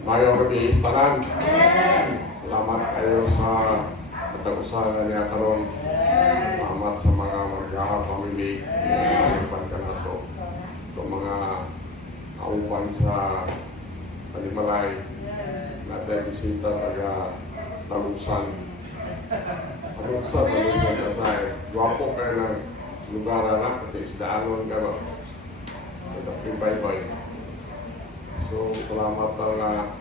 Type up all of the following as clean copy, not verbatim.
Mayong gabi, tanan. Salamat kayo sa katag-usahan niya karon. Salamat sa mga Margaha family. Nalipan ka na to. Ito mga aupan sa Palimalay na tayo bisita taga Talusan. Talusan kasi guwapo kayo ng lugar na pati isdaanon ka ba. Ito bye-bye. So, salamat na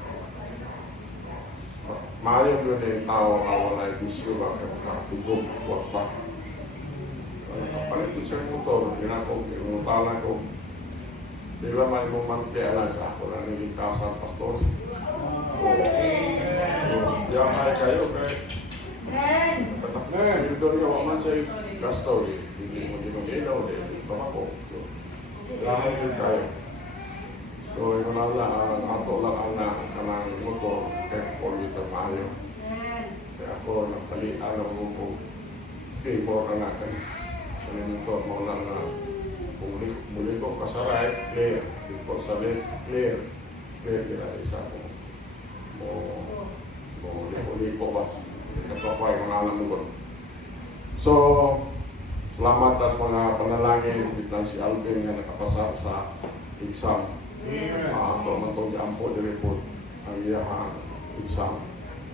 maayon yun yung tao na wala yung bisyo ba kaya makatugog, buwag pa. Kapalit ko siya yung motor, ginutalan ko. Bila may mumangkaya lang sa ako na naging kasang pastor. Diyan ay kayo kay Sildo niyo, waman sa'yo gasto eh. Hindi mo ginong-ilaw eh. Ito ako. Lahat yun kayo. So, ito na lang, ato lang ang kanang motor, kaya po ito maayo. Kaya ako, nagpalitan ako kung favor na natin. So, yung motor mo lang na kung muli ko kasaray, clear. Dito sa left, clear. Clear nila isa ko. Muli ko ba? Ito pa yung mga alam mo ko. So, salamat sa mga panalangin. Bitang si Alvin na nakapasa sa exam. Ito man itong jampo, direport ang iyahang exam.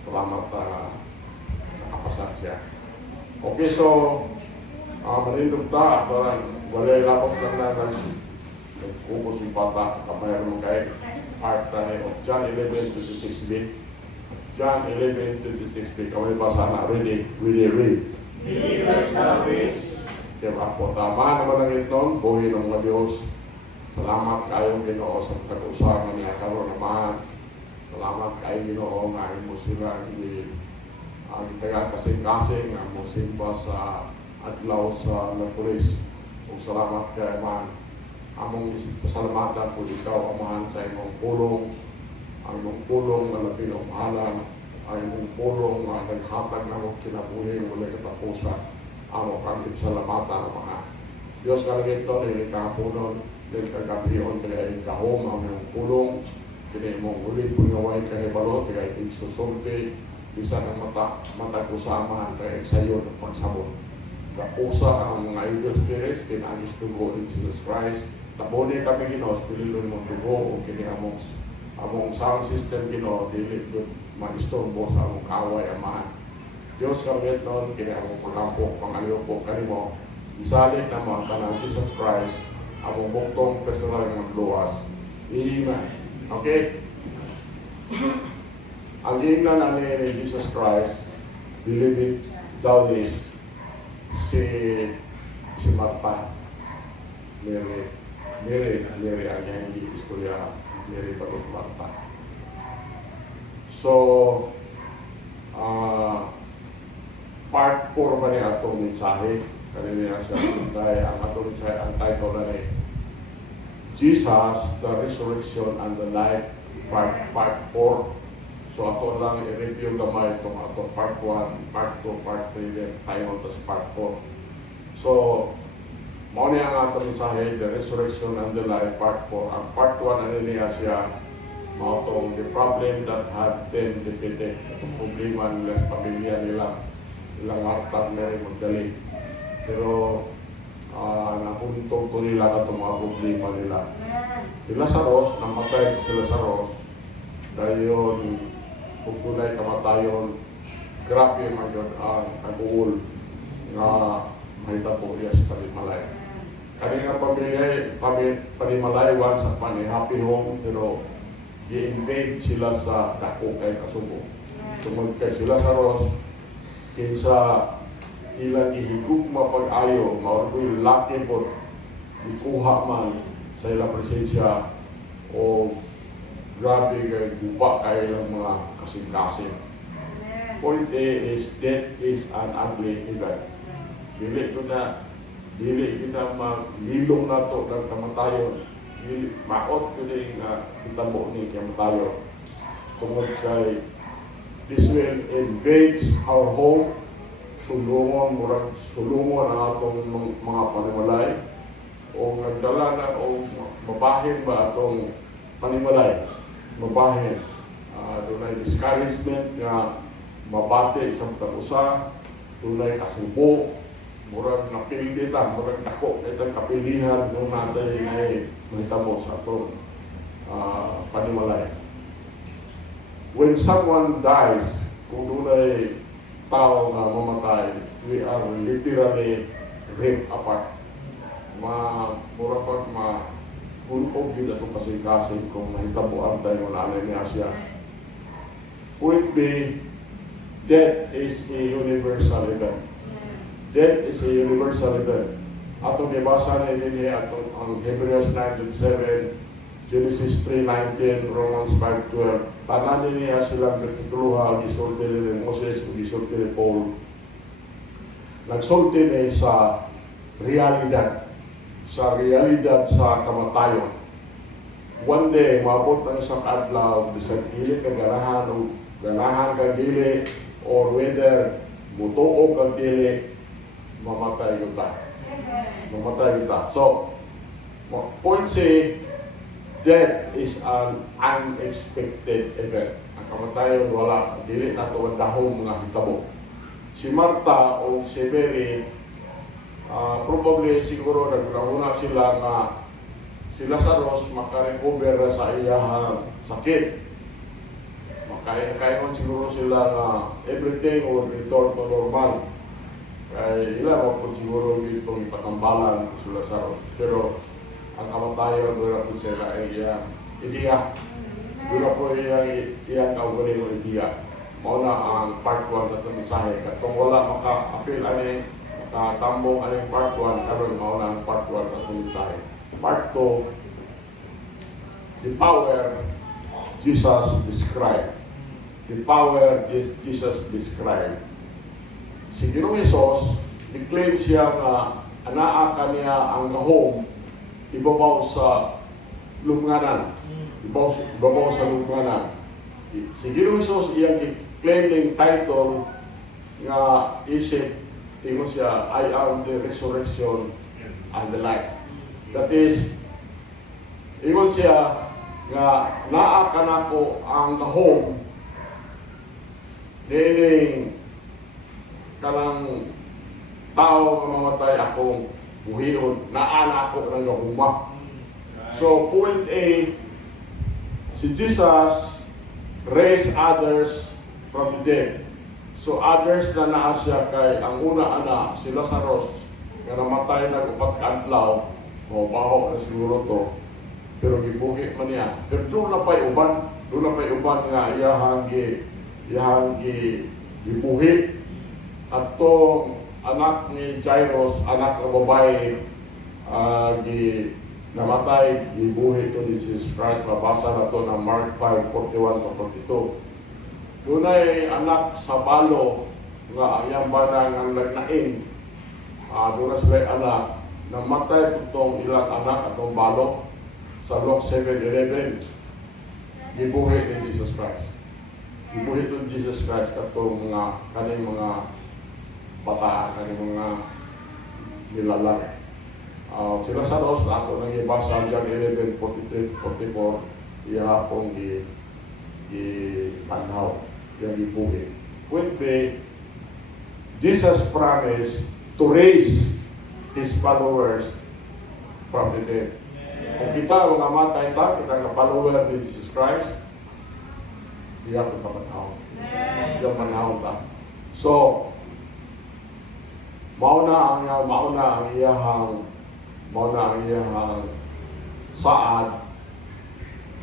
Salamat nakapasa siya. Okay, so marindog ta. Walay lapot lang na nagkukos yung bata. Kamayroon mo kayo part of John 11:26b. John 11:26b. Kaway basa na. Ready? Read. Kaya po, tama naman ang itong buhay ng mga Diyos. Salamat kayo Ginoo sa pag-usapan niya karon naman. Salamat kayo Ginoo nga mo sila ang taga-kasing-kasing ang musimba sa adlaw sa Napolis. Kung salamat kayo man. Among pasalamatan po ikaw amahan sa imong pulong. Ang imong pulong na napinamahalan. Ang imong pulong na naghatag na mong kinabuhi mula katapusan. Amo kami pasalamatan mga Diyos ka lang ito, nilikapunon. Dahil kagabiyon, kaya yung kahong ang iyong pulong, kaya mong ulit pungaway kahibalo, kaya yung susulti, bisa ng mata kusamahan, kaya sayo ng pagsabot. Kapusa ang mga evil spirits, kinagis tugo in Jesus Christ. Tabuni kami Ginoo, pililun mong tugo, o kini among sound system Ginoo, dili doon maistorbo sa among kaway amahan. Diyos kamit noon, kini among pagampok, pangaliyopok, kanimo, isalit na mga tanang Jesus Christ, among buktong personal ng luwas. Amen. Okay? Ang gina na ni Jesus Christ, believe it, thou this, si Marta, Mary ang hindi istorya, Mary bago Marta. So, part 4 ba niya itong mensahe? Kanina sa mensahe, ang atong mensahe, ang title na ni Jesus, the Resurrection and the Life, part 4. So ato lang i-review gamay itong atong part 1, part 2, part 3, then tayo sa part 4. So, mauna ang atong mensahe, the Resurrection and the Life, part 4. Ang part 1 ano niya siya, mautong the problem that had been defeated. Itong problema nila sa pamilya nila, ilang Martha, Mary Magdalene. Pero, napuntong to nila na itong mga problema nila. Si Lazarus, namatay si Lazarus, dahil yun, kung tunay kamatayon, grabe magyod ang kaguol na mahita po iya sa Palimalay. Kanina Palimalay, once sa happy home, pero i-invade sila sa dako kay Kasubo. Tungod kay si Lazarus, kinsa ilang ihigugma pag-ayo, maurko'y laki po, ikuha man sa ilang presensya o grabe kay gupa kayo ng mga kasing-kasing. Point A is, death is an ugly event. Dili kita maglilong na ito ng kamatayon. Maot ko din na itabo ni kamatayon. Tungod kay this will invade our home, sulungon ang atong mga panimalay o nagdala na o mabahin ba atong panimalay, mabahin. dunay discouragement nga mabati sa pag-usa, dunay kasubo, murag napili ta, murag dako itong kapilihan nung natin ay mahitabo sa ato panimalay. When someone dies, kung dunay tao na mamatay, we are literally ripped apart. Mura pag hulog yun atong kasing-kasing kung mahitabuan tayo na alay ni Asya. Point B, death is a universal event. Death is a universal event. Atong ibasa na din atong ang Hebrews 9:7, Genesis 3:19, Romans 5:12. Tanan niya silang bersikulo gisulti ni Moses ug gisulti ni Paul. Nagsulti ni sa realidad sa kamatayon. One day, maabot ang isang adlaw, bisag dili ka ganahan ka dili, or whether mutuo ka dili, mamatay kita. So, point C, death is an unexpected event. Ang kamatayon wala, dili nato ang dahong mga hitabo. Si Martha o si Mary, probably siguro nagkaroon sila nga si Lazarus makarecover sa iyang sakit. Makaingon siguro sila nga everything will return to normal. Kaya ilan mo siguro dito ipatambalan si Lazarus. Pero ang kamatayon doon po sila ay ideya. Doon po iyang kaugaling o ideya. Mauna ang part 1 sa itong mensahe. Kung wala maka-appeal tambong aling part 1, karon mao na ang part 1 sa itong mensahe. Part 2, the power Jesus described. The power Jesus described. Si Ginoong Hesus, declaim siya na anaa kaniya ang gahom ibabaw sa lubnganan. Ibabaw sa lubnganan. Si Ginoong Hesus iyang claiming title nga isip ingon siya, I am the resurrection and the life. That is, ingon siya nga naa kanako ang gahom dining kanang tao nga mamatay akong buhion, naa na ako ng gahuma. So, point A, si Jesus raised others from the dead. So others na naa siya kay ang una anak, si Lazarus, nga namatay na upat ka adlaw, o baho na siguro to, pero gibuhi man niya. Pero doon na pa'y uban nga iyahang gibuhi. At tong anak ni Jairus, anak ng babae, namatay, gibuhi to ni Jesus Christ. Mabasa na to ng Mark 5:41-42. Dunay anak sa balo nga iyang banang ang nagnain. Doon na sila anak, namatay itong ilang anak atong balo sa Luke 7:11. Gibuhi ni Jesus Christ. Gibuhi ni Jesus Christ katong kaning mga bata, kaning mga nilalang. Sila sa Diyos na ako nang ibasa John 11:43-44, iya pong ipanhaw. Yang ibuhi. Point B, Jesus promised to raise His followers from the dead. Kung kita mga matay ta, kita nga follower ni Jesus Christ, iya ko kapanhaw. Iya panhaw ta. So, mauna ang iyahang saad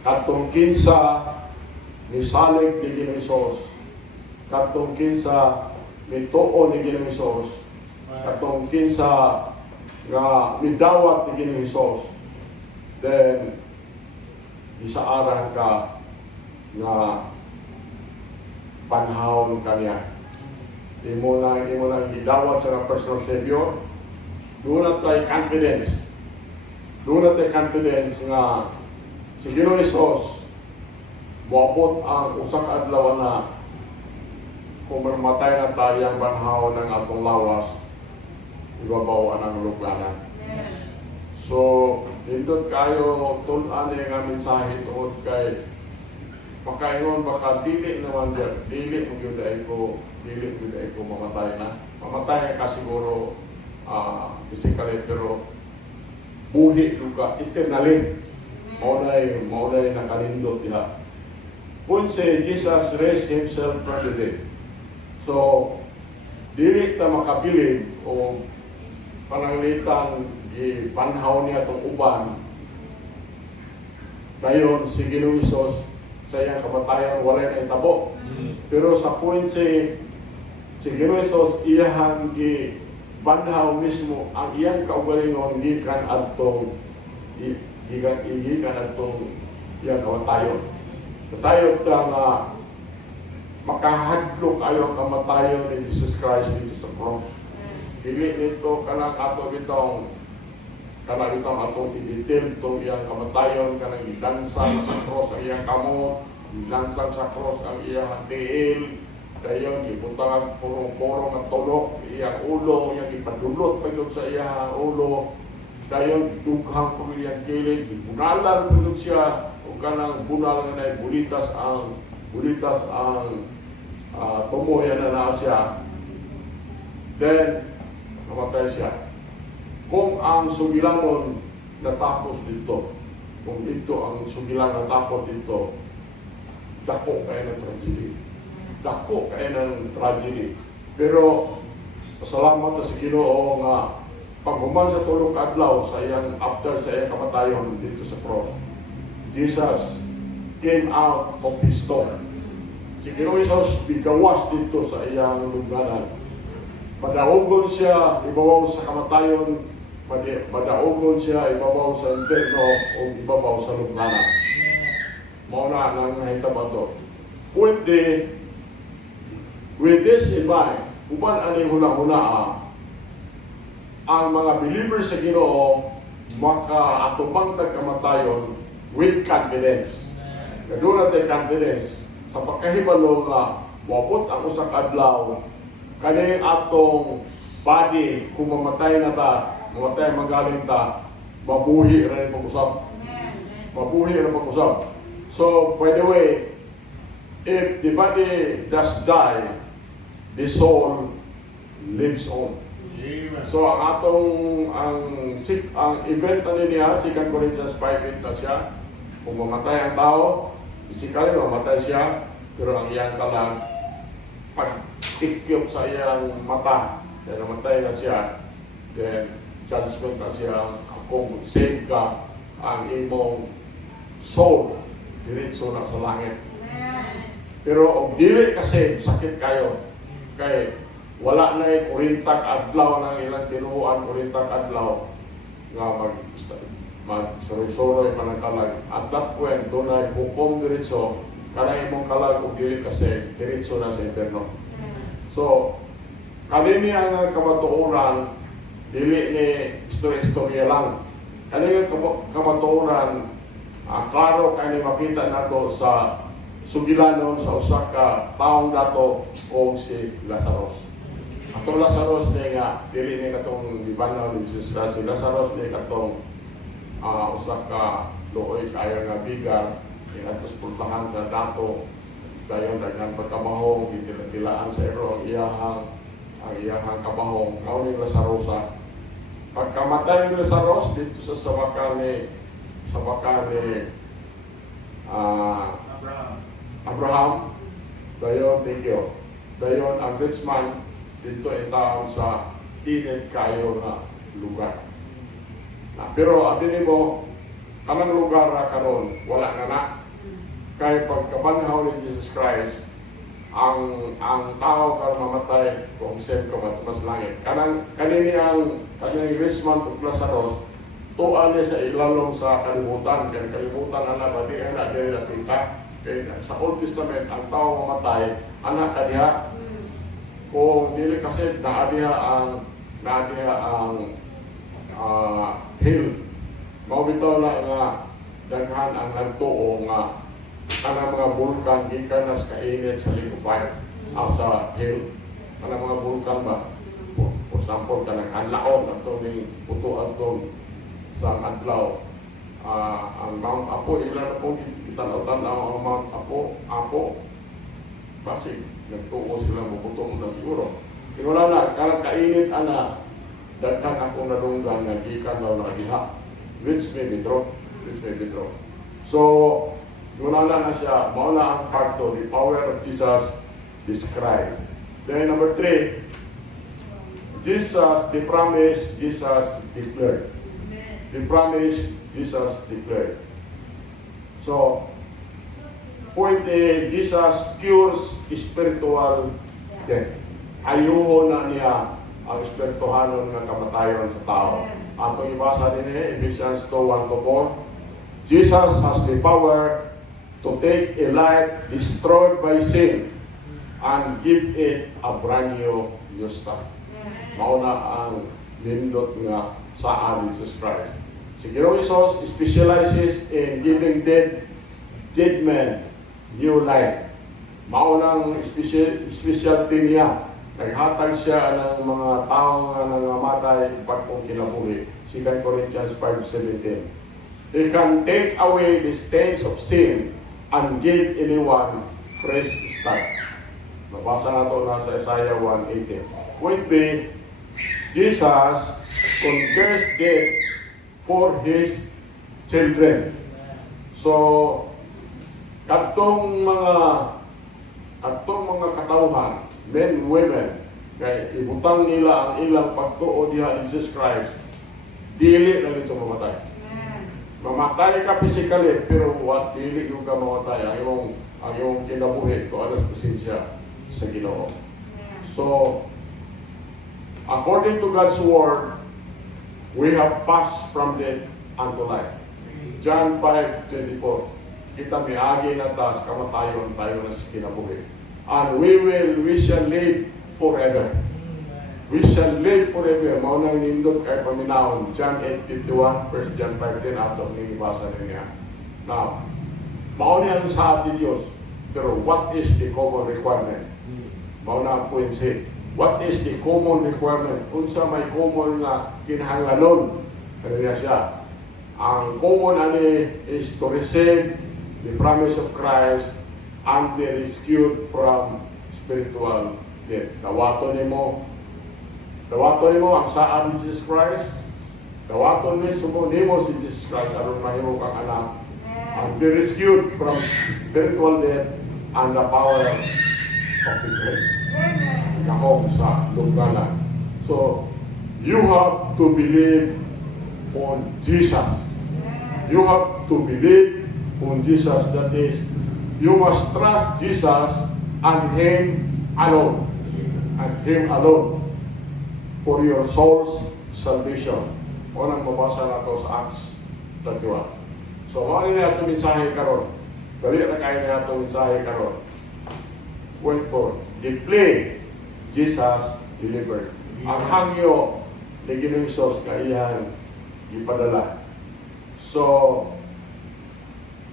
katong kinsa ni salig ni Ginoong Hesus, katong kinsa ni tuo ni Ginoong Hesus, katong kinsa nga midawat ni Ginoong Hesus, then isaaran ka nga panahon kaniya. Imo na gidawat sa personal savior. Doon na tayo confidence. Nga si Ginoong Hesus moabot ang usak adlaw na kung mamatay na tayo ang banhaw ng atong lawas, ibabaw ang luglanan. So, nindot kayo tunan nga mensahe tungod kay makaingon baka dili naman dili mo gyud ay ko mamatay na. Mamatay ka siguro physically pero buhi juga eternally. Maunay nakalindot diha. Kung si Jesus raised himself from the dead. So dili ta makabilib o pananglitan ipanhaw niya itong uban. Dayon si Ginoong Hesus sa iyang kamatayan wala na itabo. Pero sa point si Ginoong Hesus iyang gibanhaw mismo ang iyang kaugalingon gikan adtong iyang kamatayon. Tayo nga makahadlok ayo ang kamatayon ni Jesus Christ dito sa cross. Dili nito kanang ato bitong atong i-detail itong iyang kamatayon, kanang ilansang sa cross ang iyang kamot, ilansang sa cross ang iyang tiil, dayon ibutang purong-purong at tulok, iyang ulo, iyang ipadulot pagod sa iyang ulo, dayon dughang po iyang kilid, ibunalan pagod siya, o kanang bunal nga na bulitas ang tumoy na siya. Then namatay siya. Kung ang sugilanon natapos dito, kung ito ang sugilan natapos dito, dako kayo ng tragedy. Dako kayo ng tragedy. Pero pasalamat sa Ginoo nga paghuman sa tulog adlaw sa iyang after sa iyang kamatayon dito sa cross, Jesus came out of his tomb. Si Ginoong Hesus bigawas dito sa iyang lungganan. Madaogon siya ibabaw sa kamatayon, madaogon siya ibabaw sa interno o ibabaw sa lungganan. Mao na nang nahitabo to. With this in mind, uban ani huna-huna ang mga believers sa Ginoo makaatubang kamatayon with confidence. Kaduna tay confidence sa pagkahibalo nga wapot ang usa ka adlaw kani atong body kung mamatay na ta, mamatay magaling ta, mabuhi ra ni pag-usab. Mabuhi ra pag-usab. So by the way, if the body does die, the soul lives on. So ang event ani niya 2 Corinthians 5:8 na siya. Kung mamatay ang tao, physically mamatay siya, pero ang iyang kalang pag-tikyop sa iyang mata, then namatay na siya, then judgment na siya, kung save ka, ang imong soul, diretso na sa langit. Pero kung dili ka save, sakit kayo, kay wala na yung 40 adlaw ng ilang tinuan, 40 adlaw nga mag-suroy-suroy panagkalag. At that point, doon ay hukom diretso, kanang imong kalag kung dili kasi diretso na sa interno. So, kanini ang kamatuoran, dili ni istorya lang. Kanini ang kamatuoran, klaro kayo makita nato sa sugilanon sa usa ka taong dato o si Lazarus. Atong Lazarus ni nga, dili ni katong libanaw ni Jesus Christ. Si Lazarus ni katong usa ka looy kaya nga bigar, yung atos pultahan sa dato, dayon daghang pagkabahong, itila-tilaan sa ero ang iyahang kabahong, ngaw ni Lazarusa. Pagkamatay ni Lazarus dito sa sabaka ni Abraham, dayon thank you. Dayon ang rich man dito ay taon sa init kayo na lugar. Pero abinin mo, kanang lugar na karon wala na. Kaya pagkabanhaw ni Jesus Christ, ang tao karon mamatay kung save ka mas langit. Kanini ang rich man ug Lazarus, tuan niya sa ilalong sa kalibutan. Kaya kalibutan anak ba di anak diri nakita. Kaya sa Old Testament ang tao mamatay anak kadiha. Kung dili kasi naadiha ang hill. Maubitaw na nga daghan ang nagtuo nga kanang mga bulkan gikan nas kainit sa liquefied sa hill. Kanang mga bulkan ba? For example, kanang hanlaon ato ning putuan to sa adlaw. ang Mount Apo, ilan na pong itanaw-tanaw ang Mount Apo, basig, nagtuo sila, mabutong na siguro. Wala na, karang kainit ana, dagkan akong nadunggan nga gikan daw na diha, which may be true. So, wala na siya, mauna ang part 2, the power of Jesus described. Then number 3, Jesus, the promise, Jesus declared. The promise, Jesus declared. So, point A, Jesus cures spiritual death. Ayuho na niya ang espirituhanon ng kamatayon sa tao. Atong ibasa din Ephesians 2:1-4. Jesus has the power to take a life destroyed by sin and give it a brand new start. Mauna ang lindot nga sa Jesus Christ. Si Jesus specializes in giving dead men new life. Maunang specialty niya. Naghatag siya ng mga tao nga nangamatay pagkong kinabuhi. 2 Corinthians 5:17. He can take away the stains of sin and give anyone fresh start. Nabasa nato na sa Isaiah 1:18. Point B, Jesus conquers death for His children. So, katong mga katawhan, men, women, kay ibutang nila ang ilang pagtuo diha ni Jesus Christ, dili na ito mamatay. Mamatay ka physically, pero dili yung ka mamatay. Ang iyong kinabuhi ko alas presensya sa Ginoo. So, according to God's word, we have passed from death unto life. John 5:24. Kita miagi na tas kamatayon tayo na sa kinabuhi. And we shall live forever. We shall live forever. Maunang nindot kay paminahon. John 8:51, 1 John 5:10, ato nilibasa niya. Now, maunang sa atin Diyos. Pero what is the common requirement? Maunang point C. What is the common requirement? Unsa may common na kinahanglanon? Ano niya siya? Ang common ani is to receive the promise of Christ and be rescued from spiritual death. Dawaton nimo ang saan ni Jesus Christ. Dawaton nimo si Jesus Christ aron mahimo kang anak. And be rescued from spiritual death and the power of the grave. Kahong sa lungganan. So, you have to believe on Jesus. You have to believe on Jesus. That is, you must trust Jesus and Him alone. And Him alone for your soul's salvation. Unang mabasa na ito sa Acts 31. So, ano na itong mensahe karon? Dali na kayo na itong mensahe karon. Point 4. The plea Jesus delivered. Ang hangyo ni Ginoong Hesus nga iyang ipadala. So,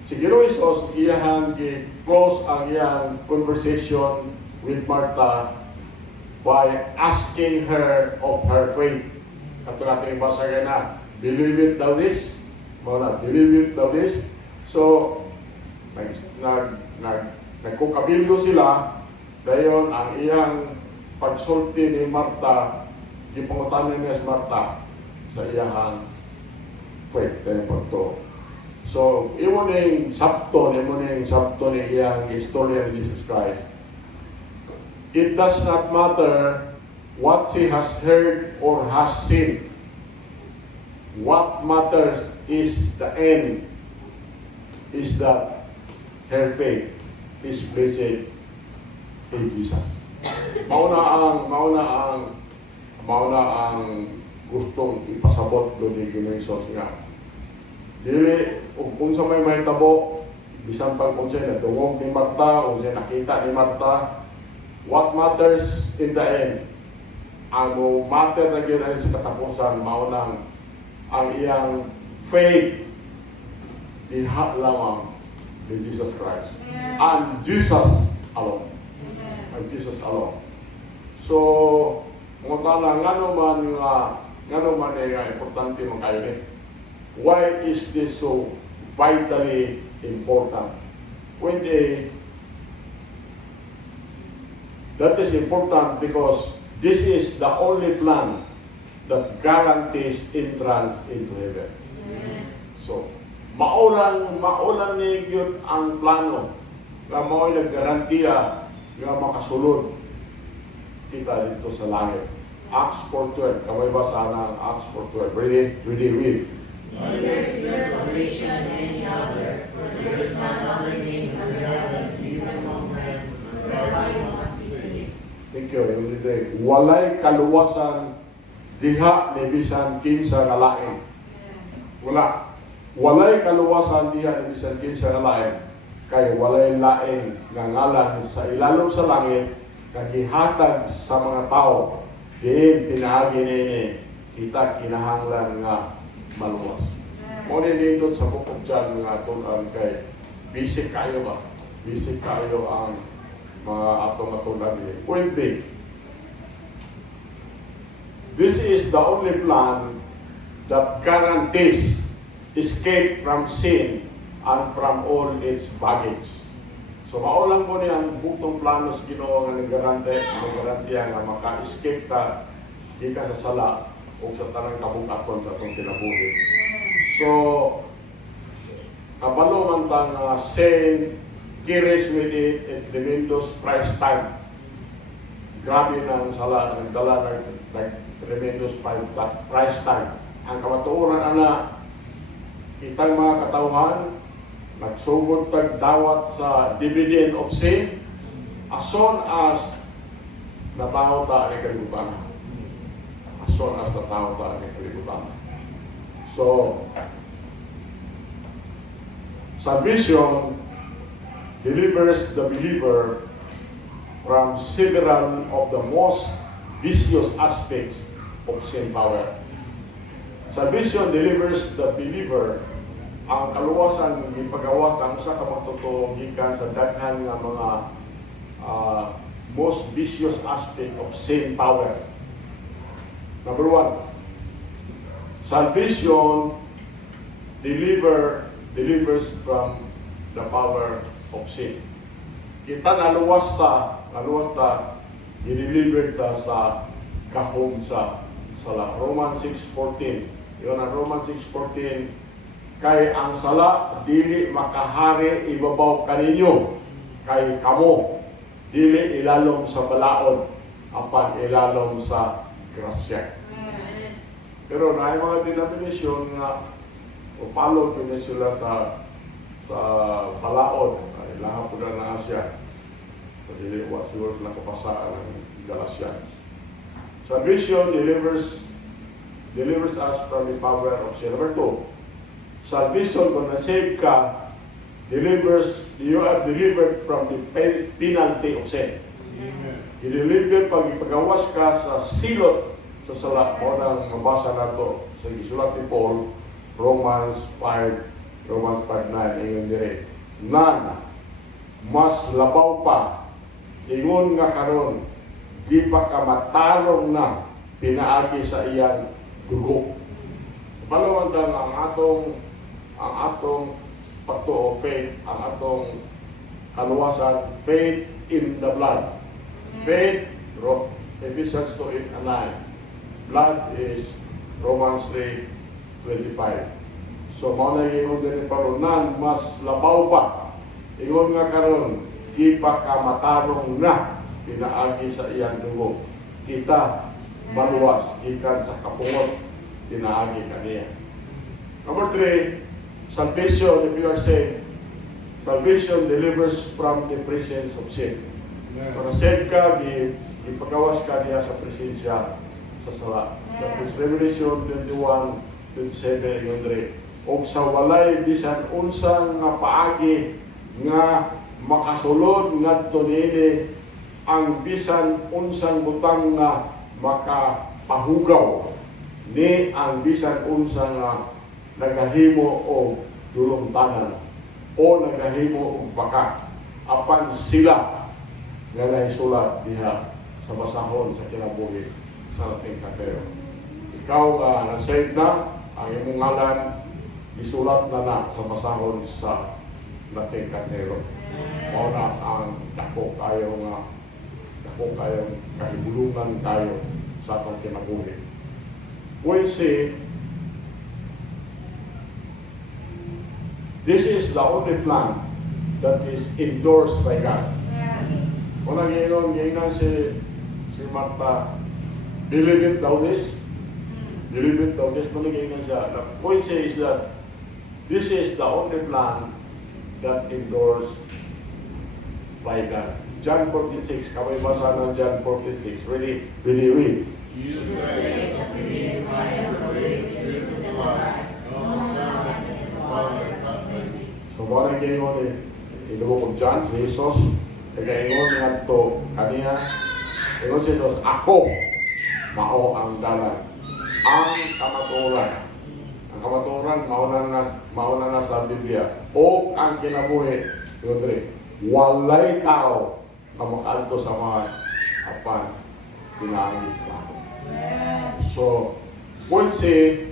si Ginoong Hesus iyang i-close ang iyang conversation with Martha by asking her of her faith. Ato natin ibasa na, believe it thou this? Muna, believe it thou this? So, nagkukabildo sila, dayon ang iyang pagsulti ni Martha, gipangutanan niya si Martha sa iyang faith, kaya pagto. So, imo ning sabto ni iyang istorya ni Jesus Christ. It does not matter what she has heard or has seen. What matters is the end, is that her faith is placed in Jesus. Mauna ang gustong ipasabot do ni Ginoong Hesus nga. Dili kung sa may tabo, bisan pag kung siya nadungog ni Martha o siya nakita ni Martha, what matters in the end, ang matter na gano'n sa katapusan, maunang ang iyang faith diha lamang ni Jesus Christ. And Jesus alone. And Jesus alone. So, mga tala, nga naman importante mong kayo Why is this so vitally important? Point A, that is important because this is the only plan that guarantees entrance into heaven. So, maulang ni yun ang plano na mao'y naggarantiya na makasulod kita dito sa langit. Acts 4:12. Kamay basa ng Acts 4:12. Ready, read. Neither is there salvation any other, for there is none other name under heaven given among men, whereby we must be saved. Thank you. Walay kaluwasan diha ni bisan kinsa nga lain. Wala. Walay kaluwasan diha ni bisan kinsa nga lain. Kay walay lain nga ngalan sa ilalom sa langit nga gihatag sa mga tao. Diin pinaagi nini kita kinahanglan nga maluwas. Mo ni nindot sa Book of John nga tunan kay bisik kayo ba? Bisik kayo ang mga atong matunan ni. Point B. This is the only plan that guarantees escape from sin and from all its baggage. So maulang po niya ang butong plano sa Ginoo nga nagarantiya nga maka-escape ta di ka sa sala o sa tanang kabukaton sa itong kinabuhi. So, kabalo man tang sin carries with it a tremendous price tag. Grabe na ang sala, nagdala ng tremendous price tag. Ang kamatuoran ana, kitang mga katauhan, nagsugod tag dawat sa dividend of sin as soon as nataho ta ni kalibutan. As soon as nataho ta ni kalibutan. So, salvation delivers the believer from several of the most vicious aspects of sin power. Salvation delivers the believer ang kaluwasan ng ipagawas ng usa ka magtotoo gikan sa daghan nga mga most vicious aspect of sin power. Number 1, salvation delivers from the power of sin. Kita naluwas ta, i-deliver ta sa kahom sa sala. Romans 6:14. Yun ang Romans 6:14. Kay ang sala dili makahari ibabaw kaninyo, kay kamo dili ilalom sa balaod apan ilalom sa grasya. Pero na mga denominasyon nga upalo kini sila sa balaod, ay lahat po na siya. So dili wa siguro na kapasaan ng Galatians. Salvation delivers us from the power of sin. Number 2, salvation, kung na-save ka, you are delivered from the penalty of sin. I-deliver pag ipagawas ka sa silot sa sala. O nang mabasa na ito sa gisulat ni Paul, Romans 5:9, ingon dire. None, mas labaw pa, ingon nga karon, di pa ka matarong na pinaagi sa iyang dugo. Palawan ang atong pagtuo, faith, ang atong kaluwasan, faith in the blood. Faith, Ephesians 2:8-9. Blood is Romans 3:25. So, mauna yung din parunan, mas labaw pa. Ingon nga karon, di pa ka matarong na pinaagi sa iyang dugo. Kita maluwas, ikan sa kapungot, pinaagi kaniya. Number 3, salvation, if you are saved, salvation delivers from the presence of sin. Kung na-save ka, ipagawas ka niya sa presensya sa sala. That is Revelation 21:27, yung dire. O sa walay bisan unsang nga paagi nga makasulod ngadto niini ang bisan unsang butang nga makapahugaw ni ang bisan unsang nga nagahimo og dulong tanan o nagahimo og baka apan sila nga naisulat diha sa basahon sa kinabuhi sa ating kapero. Ikaw na-save na, ang imong ngalan isulat na sa masahon sa Lating Katero. Mao na ang dako kayo kahibulungan kayo sa atong kinabuhi. We say, this is the only plan that is endorsed by God. Kung nag-iinom si Martha, believe it thou this, nag-iinom siya. The point is that this is the only plan that endorsed by God. John 14:6, kamay basa ng John 14:6. Ready, read. Jesus said unto me, I am the way, the truth, and the life. No one cometh unto the Father but by me. So, mga nag-iingon in the book of John, si Jesus, nag-iingon nga to kaniya, ingon si Jesus, ako, mao ang dalan, ang kamatuoran. Ang kamatuoran, mauna na sa Biblia. O ang kinabuhi, walay tao na makaadto sa mga apan pinangit pa. So, we'll see,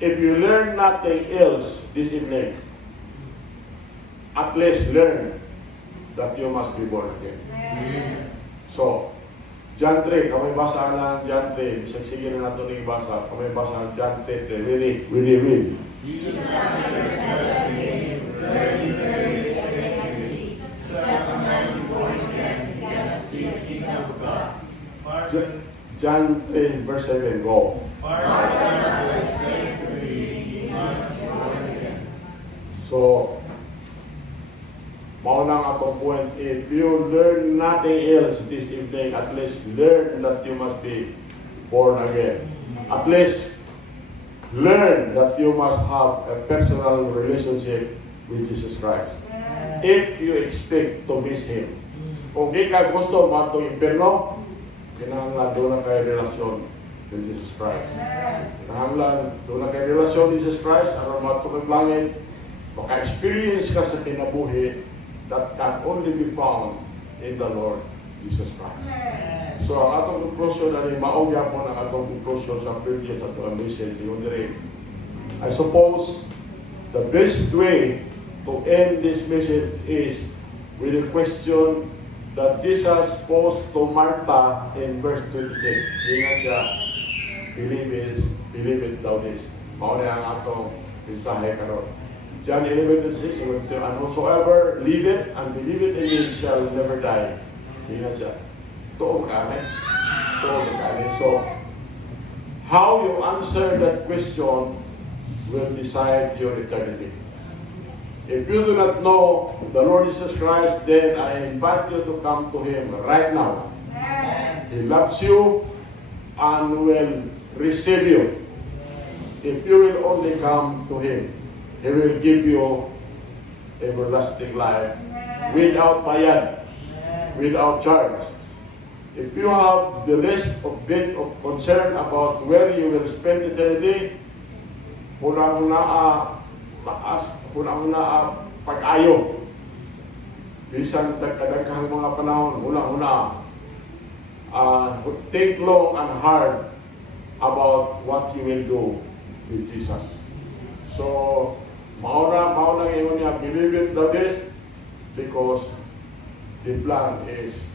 if you learn nothing else this evening, at least learn that you must be born again. So, John 3, kami basa ng John 3, sige na natin yung basa, kami basa ng John 3, read. Jesus answered and said unto him, Verily, verily, I say unto thee, except a man be born again, he cannot see the kingdom of God. John 3, verse 7, go. Martha, I say unto thee, you must be born again. So, maunang atong point, if you learn nothing else this evening, at least learn that you must be born again. At least learn that you must have a personal relationship with Jesus Christ. If you expect to miss Him. Kung di ka gusto matong impyerno, kinahanglan doon na kayo relasyon with Jesus Christ. Kinahanglan doon na kayo relasyon with Jesus Christ, aron matong langit, maka-experience ka sa kinabuhi that can only be found in the Lord Jesus Christ. So, ang atong conclusion na rin, maugya po ang atong conclusion sa previous at ang message. I suppose the best way to end this message is with a question that Jesus posed to Martha in verse 26. Hingan siya, believe it thou this. Mauna ang atong mensahe karon. John 11:6, and whosoever live it and believe it in him shall never die. Hingan siya. Tuog ka na. So, how you answer that question will decide your eternity. If you do not know the Lord Jesus Christ, then I invite you to come to Him right now. He loves you and will receive you. If you will only come to Him, He will give you everlasting life without bayad, without charge. If you have the list of bit of concern about where you will spend eternity, pag-ayo. Bisan dagdaghang mga panahon, think long and hard about what you will do with Jesus. So, mauna ngayon niya, believe it thou this, because the plan is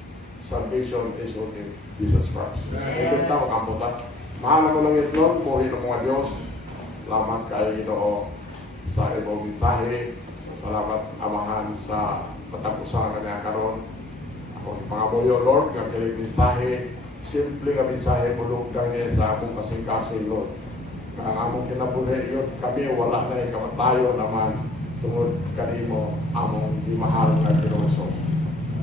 salvation is only Jesus Christ. Ito na makamputan. Mahal ko lang ito, buhay ng mga Diyos. Salamat kayo ito sa ibang mensahe. Salamat amahan sa patapusan na karon. Ako mga boyo, Lord, nga kayo mensahe, simple nga mensahe mo lang sa among kasing-kasing, Lord. Ang among kinabuhi yun, kami wala na ikamatayo naman tungod kanimo among imahal na Diyos.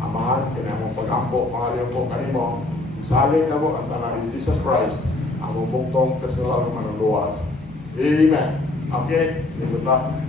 Amahan, kinamong pag-ampo, pangaliw po kanimo, saling na mo ang tanan ni Jesus Christ, ang bugtong personal manuluwas. Amen. Okay, limutan.